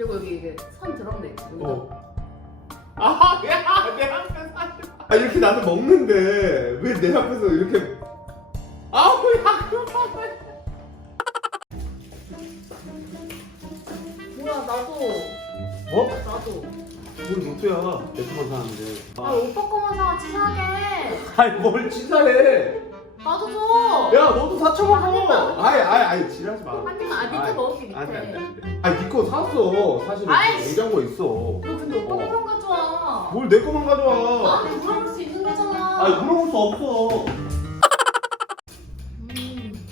그리고 여기 이게 선. 여기다. 어. 아, 야, 내 앞에서 하지 마. 아, 이렇게 나도 먹는데 왜 내 앞에서 이렇게 아우, 야, 그만. 뭐야 나도 뭐? 나도. 뭘 노트야? 내 것만 사는데. 아 오빠 거만 사왔지 사게. 아니, 뭘 치사해? 나도 줘. 야, 너도 사쳐 먹어. 한 입만. 아이, 아이, 아이, 지랄하지 마. 한 입만 아 밑에 아이, 먹을게 밑에. 안 돼, 안 돼, 안 돼. 아니, 니거 샀어. 사실은 아이씨. 냉장고에 있어. 너 근데 오빠 어. 거만 가져와. 뭘 내 거만 가져와. 나한테 물어볼 수 있는 거잖아. 아니, 물어볼 수 없어. 음.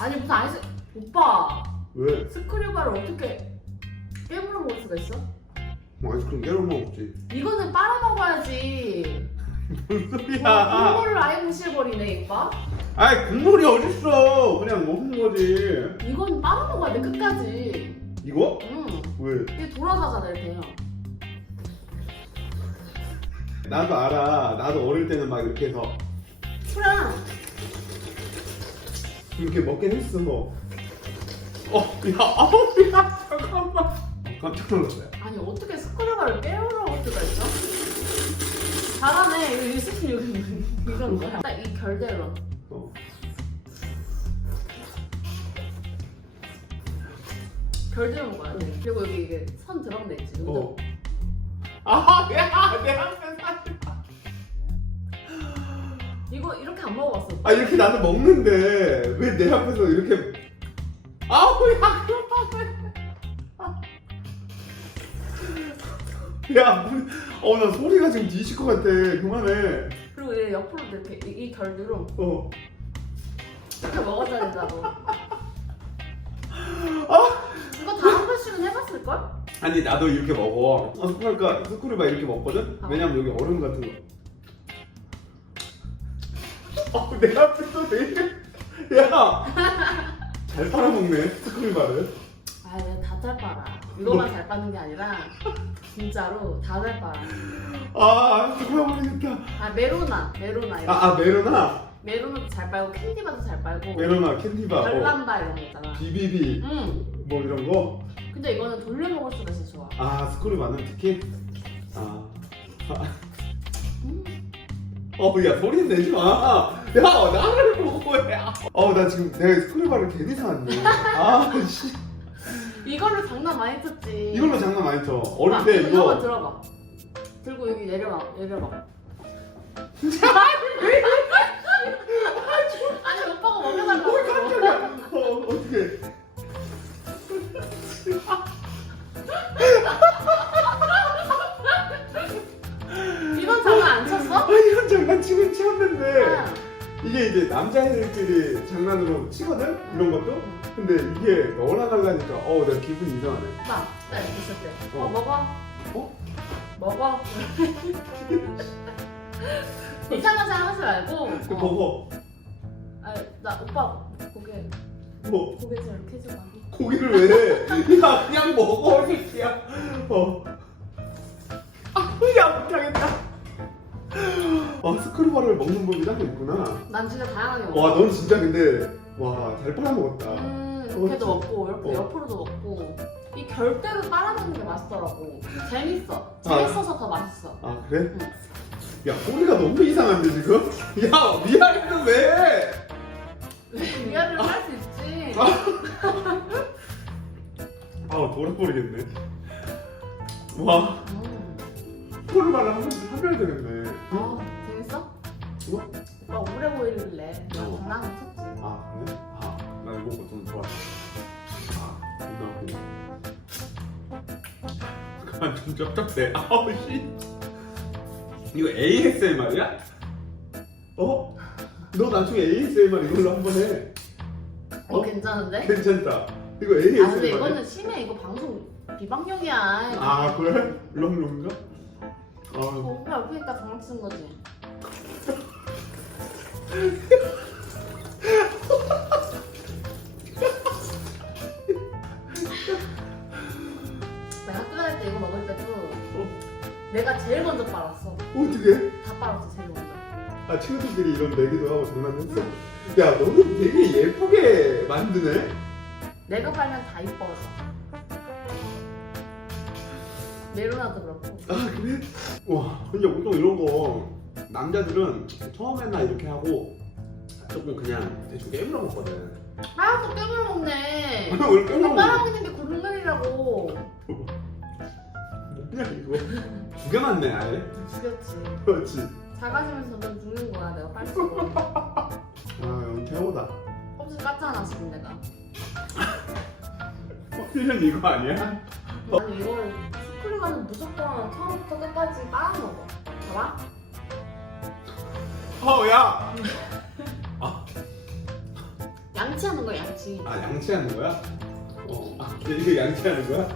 아니 무슨 아이스 오빠 왜? 스크류바를 어떻게 깨물어 먹을 수가 있어? 뭐 아이스크림 깨로 먹었지. 이거는 빨아 먹어야지. 무슨 와, 소리야? 국물을 아예 무시해버리네 오빠. 아이, 국물이 어딨어. 그냥 먹는 거지. 이건 빨아 먹어야 돼 끝까지. 이거? 응. 왜? 이게 돌아가잖아 이렇게. 나도 알아. 나도 어릴 때는 막 이렇게 해서 그래. 이렇게 먹긴 했어. 어, 야, 아우, 야, 잠깐만. 어, 깜짝 놀랐어요. 아니 어떻게 스크류바를 먹을 수가 있어? 잘하네. 이거 리스킨 여기 이런 거야. 딱 이 결대로. 어. 결대로 먹어야 돼. 그리고 여기 이게 선 들어간 데 있지. 어. 아, 야, 내 앞에서 하지 마. 이거 이렇게 안 먹어봤어. 아, 이렇게 나도 먹는데 왜 내 앞에서 이렇게 아우, 야, 그만 야, 뭐, 어, 나 소리가 지금 뒤질 것 같아. 그만해. 그리고 얘 옆으로 이렇게 이, 이 결대로 어. 이렇게 먹어줘야 된다고. 아. 이거 다 한 번씩은 해봤을 걸? 아니 나도 이렇게 먹어. 어, 그러니까 스크류바 이렇게 먹거든. 아. 왜냐면 여기 얼음 같은 거. 어, 내 앞에서 왜 이래? 야, 잘 팔아먹네 스크류바를. 아, 내가 다잘 빨아. 이거만 잘 빠는 게 아니라 진짜로 다 잘 빨아. 아, 죽어버리겠다. 아 메로나, 메로나 이런. 아, 아 메로나, 메로나도 잘 빨고 캔디바도 잘 빨고. 메로나 캔디바, 어, 별남바 이런 거 있잖아. 비비비 응. 뭐 이런 거. 근데 이거는 돌려 먹을 수가 있어 좋아. 아, 스크류바는 특히. 아. 음. 어, 야, 소리 내지 마. 야, 나를 보고 해. 어, 나 지금 내가 스크류바를 괜히 사왔네. 아, 씨. 이걸로 장난 많이 쳤지. 이걸로 장난 많이 쳐. 어릴 아, 때 이거 이거. 들어봐. 들고 여기 내려봐, 내려봐. 아니 오빠가 어, 먹여달라고. 깜짝이야. 어, 어떻게? 이건 장난 안 쳤어? 아, 이건 장난치긴 치었는데. 아, 이게 이제 남자애들끼리 장난으로 치거든? 이런 것도? 근데 이게 너랑 하려니까, 어, 내가 기분이 이상하네. 나, 나 이렇게 때. 어, 어. 먹어. 어? 먹어. 이상한 사람 하지 말고. 그 어. 먹어. 아, 나 오빠 고개 뭐, 고개 좀 이렇게 해줘봐. 고기를 왜 해? 야, 그냥 먹어, 새끼야. 어. 아, 야, 못하겠다. 어, 스크류바를 먹는 법이 따로 있구나. 난 진짜 다양하게 먹어. 와, 넌 진짜 근데, 와, 잘 빨아먹었다. 음, 어, 이렇게도 진짜. 먹고 이렇게 어. 옆으로도 먹고 이 결대로 빨아먹는 게 맛있더라고. 재밌어. 재밌어서 더 맛있어. 아, 그래? 응. 야, 소리가 너무 이상한데, 지금? 야, 미안해도 왜? 미안을 할수 있지. 아, 돌아버리겠네. 와, 음. 스크류바를 한 번, 한별 되겠네. 아, 재밌어? 이거? 오빠 오래 보이길래 나 어. 장난은 쳤 그만 좀 쩝쩝대. 아우, 씨. 이거 ASMR이야? 어? 너 나중에 ASMR 이걸로 한번 해. 어, 어? 괜찮은데? 괜찮다. 이거 ASMR. 아 근데 이거는 심해. 이거 방송 비방용이야. 아, 그래? 럼럼인가? 아, 어, 오빠 옆이니까 장난치는 거지. 어. 어떻게? 다 빨았어 제일 먼저. 아, 친구들끼리 이런 내기도 하고 장난했어? 야, 너는 되게 예쁘게 만드네? 내가 빨면 다 이뻐져. 메로나도 그렇고. 아 그래? 와 근데 보통 이런 거 남자들은 처음에나 이렇게 하고 조금 그냥 대충 깨물어 먹거든 아, 또 깨물 먹네. 왜 깨물어 먹어? 빨아먹는 게 고른놀이라고. 그냥 이거 죽여놨네 아예 죽였지. 그렇지 작아지면서 넌 죽는 거야, 내가 빨치고. 아 여기 최고다 껍질 깠잖아, 지금 내가. 커피는 이거 아니야? 아니, 이거를 스크림하면 무조건 처음부터 끝까지 빨아먹어. 봐봐. 어야 양치하는 거야, 양치. 아 양치하는 거야? 어 아, 이게 양치하는 거야?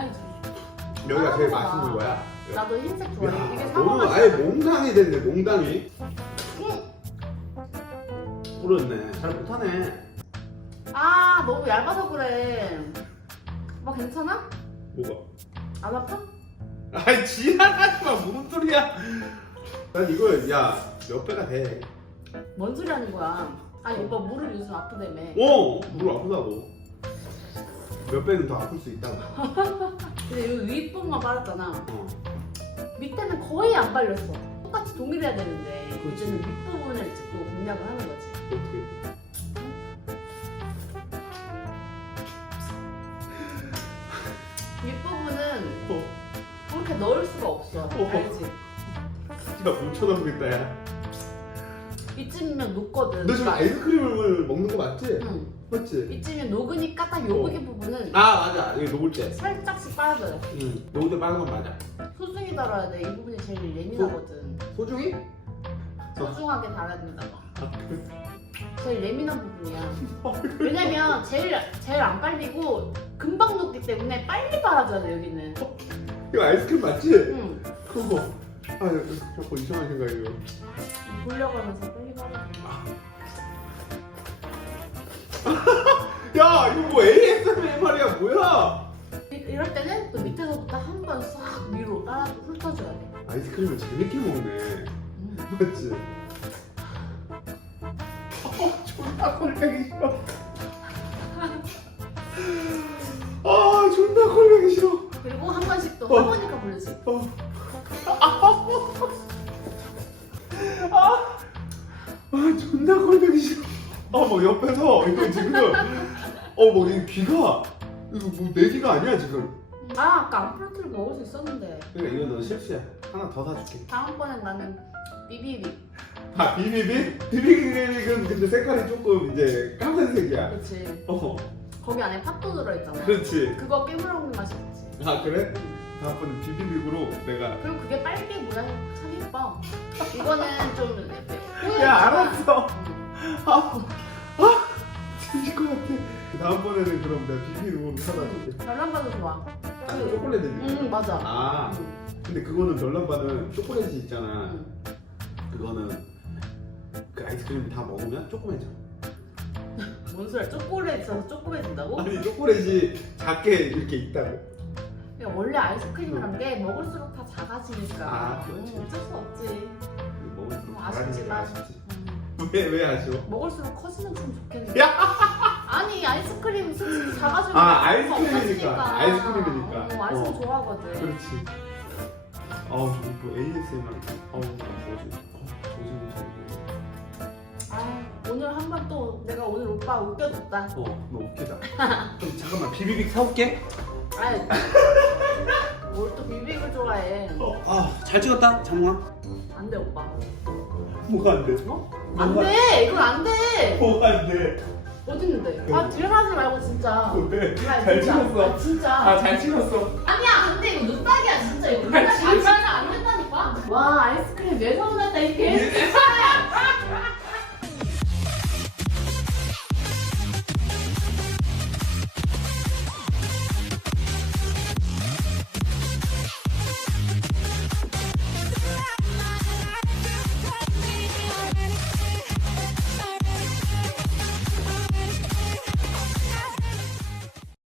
알지? 여기가 제일 아, 맛있는 거야 나도 흰색 좋아해. 이게 야 맛이야. 아예 몽당이 됐네 몽당이 응. 그렇네 잘 못하네 아, 너무 얇아서 그래. 뭐 괜찮아? 뭐가? 안 아파? 아이 지랄하지 마 무슨 소리야 난 이거 야몇 배가 돼 뭔 소리 하는 거야? 아니, 오빠 무릎 요즘 아프다며. 어! 무릎 아프다고 몇 배는 더 아플 수 있다고 근데 이 윗부분만 빨았잖아. 어. 밑에는 거의 안 빨렸어. 똑같이 동일해야 되는데 그렇지. 이제는 윗부분을 이제 또 공략을 하는 거지. 어떻게 윗부분은 어. 그렇게 넣을 수가 없어. 어. 알지? 나 뭉쳐놓겠다 야 이쯤이면 녹거든. 너 지금 아이스크림을 먹는 거 맞지? 응. 맞지? 이쯤이면 녹으니까 딱 요기 부분은 아 맞아 이거 녹을 때 살짝씩 돼. 응. 녹을 때 빠는 건 맞아 소중히 달아야 돼. 이 부분이 제일 예민하거든. 소중히? 소중하게 달아야 된다고. 아? 제일 예민한 부분이야. 왜냐면 제일 제일 안 빨리고 금방 녹기 때문에 빨리 빨아줘야 돼 여기는. 이거 아이스크림 맞지? 응. 그거 아 자꾸 이상한 생각이에요 보려고 하면서 빨리 빨아줘. 야 이거 뭐 ASMR이야 뭐야 이- 이럴 때는 또 밑에서부터 한 번 싹 위로 따라 훑어줘야 돼. 아이스크림을 재밌게 먹네 음. 맞지? 어, 존나 꼴보기 싫어. 아, 존나 꼴보기 싫어. 아, 뭐 옆에서 이거 지금, 어, 뭐이 귀가 이거 뭐 내 귀가 아니야 지금. 아 아까 안 풀어뜨리고 먹을 수 있었는데. 그러니까 이거 너 실수야. 하나 더 사줄게. 다음번엔 나는 비비비. 아, 비비비? 비비비는 근데 색깔이 조금 이제 까만색이야. 그렇지. 어, 거기 안에 팥도 들어있잖아. 그렇지. 그거 깨물어 먹는 맛이 있지. 아 그래? 다음번에 비비빅으로 내가 그리고 그게 빨개 모양이 참 예뻐. 이거는 좀 야 알았어 음. 아, 아 죽일 것 같아 다음번에는 그럼 내가 비비빅으로 사다 줄게 별난바도 좋아. 아 초콜릿 응 맞아. 아 근데 그거는 별남바는 초콜릿이 있잖아 응. 그거는 그 아이스크림 다 먹으면 조그매져 뭔 소리야? 초콜릿 있어서 조그매진다고? 아니 초콜릿이 작게 이렇게 있다고 원래 아이스크림이란 게 먹을수록 다 작아지니까. 아, 그렇지. 음, 어쩔 수 없지. 먹을수록 음, 작아지니까 아쉽지만. 아쉽지 음. 왜, 왜 아쉬워? 먹을수록 커지면 참 좋겠는데. 야! 아니 아이스크림 솔직히 작아지면 아. 아이스크림이니까. 아이스크림이니까. 어, 아이스크림 어. 좋아하거든. 그렇지. 아우 저뭐 ASMR. 아우 나 뭐지? 어, 정신이 차리네. 아 오늘 한 번 또 내가 오늘 오빠 웃겨줬다. 어, 너 웃기다. 그럼 잠깐만 비비빅 사올게. 아이 뭘또 비빅을 좋아해. 어, 아, 잘 찍었다, 장모아. 안돼 오빠. 뭐가 안 돼? 어? 안 돼. 이건 안 돼. 뭐가 안 돼? 어딨는데? 아 딜하지 말고 진짜. 왜? 아, 잘 진짜. 찍었어. 아, 진짜. 아, 잘 찍었어. 아니야 안 돼. 이거 눈딱이야 진짜 이거. 아, 진짜. 안 된다니까. 와 아이스크림 왜 서운했다 이렇게.